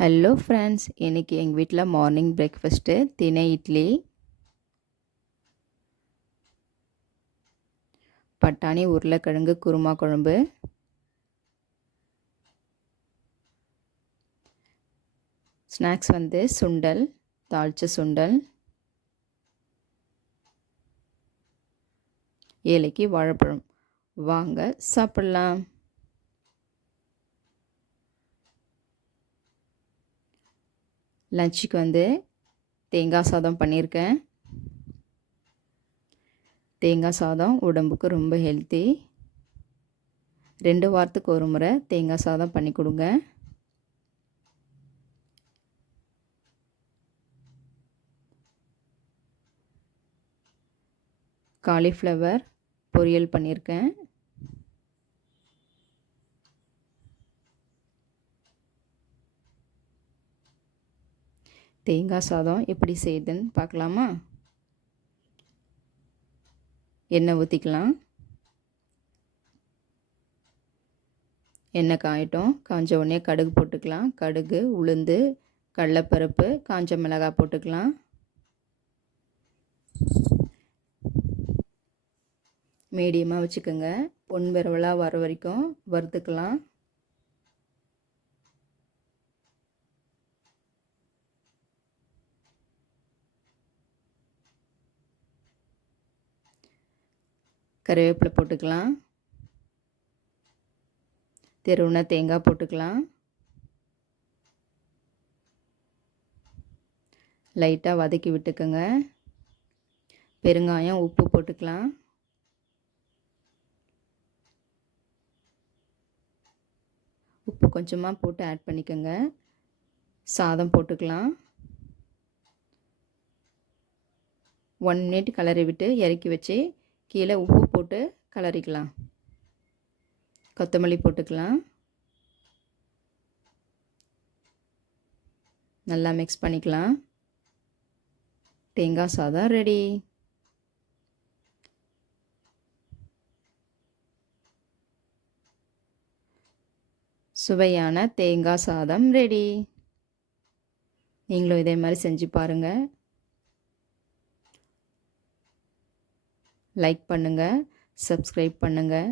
Hello friends, இன்றைக்கி எங்கள் வீட்டில் மார்னிங் பிரேக்ஃபாஸ்ட்டு தினை இட்லி, பட்டாணி உருளைக்கிழங்கு குருமா குழம்பு, ஸ்நாக்ஸ் சுண்டல், தாளிச்ச சுண்டல், ஏலைக்கு வாழைப்பழம். வாங்க சாப்பிட்லாம். லஞ்சுக்கு தேங்காய் சாதம் பண்ணியிருக்கேன். தேங்காய் சாதம் உடம்புக்கு ரொம்ப ஹெல்த்தி. 2 வாரத்துக்கு ஒரு முறை தேங்காய் சாதம் பண்ணி கொடுங்க. காலிஃப்ளவர் பொரியல் பண்ணியிருக்கேன். தேங்காய் சாதம் எப்படி செய்யுதுன்னு பார்க்கலாமா? எண்ணெய் ஊற்றிக்கலாம். எண்ணெய் காயட்டும். காஞ்ச உடனே கடுகு போட்டுக்கலாம். கடுகு, உளுந்து, கடலைப்பருப்பு, காஞ்ச மிளகாய் போட்டுக்கலாம். மீடியமாக வச்சுக்கோங்க. பொன்விரவலாக வர வரைக்கும் வறுத்துக்கலாம். கருவேப்பிலை போட்டுக்கலாம். திருவுன தேங்காய் போட்டுக்கலாம். லைட்டாக வதக்கி விட்டுக்கோங்க. பெருங்காயம், உப்பு போட்டுக்கலாம். உப்பு கொஞ்சமாக போட்டு ஆட் பண்ணிக்கோங்க. சாதம் போட்டுக்கலாம். 1 மினிட் கிளறி விட்டு இறக்கி வச்சு கீழே உப்பு போட்டு கிளறிக்கலாம். கொத்தமல்லி போட்டுக்கலாம். நல்லா மிக்ஸ் பண்ணிக்கலாம். தேங்காய் சாதம் ரெடி. சுவையான தேங்காய் சாதம் ரெடி. நீங்களும் இதே மாதிரி செஞ்சு பாருங்கள். லைக் பண்ணுங்கள், சப்ஸ்கிரைப் பண்ணுங்கள்.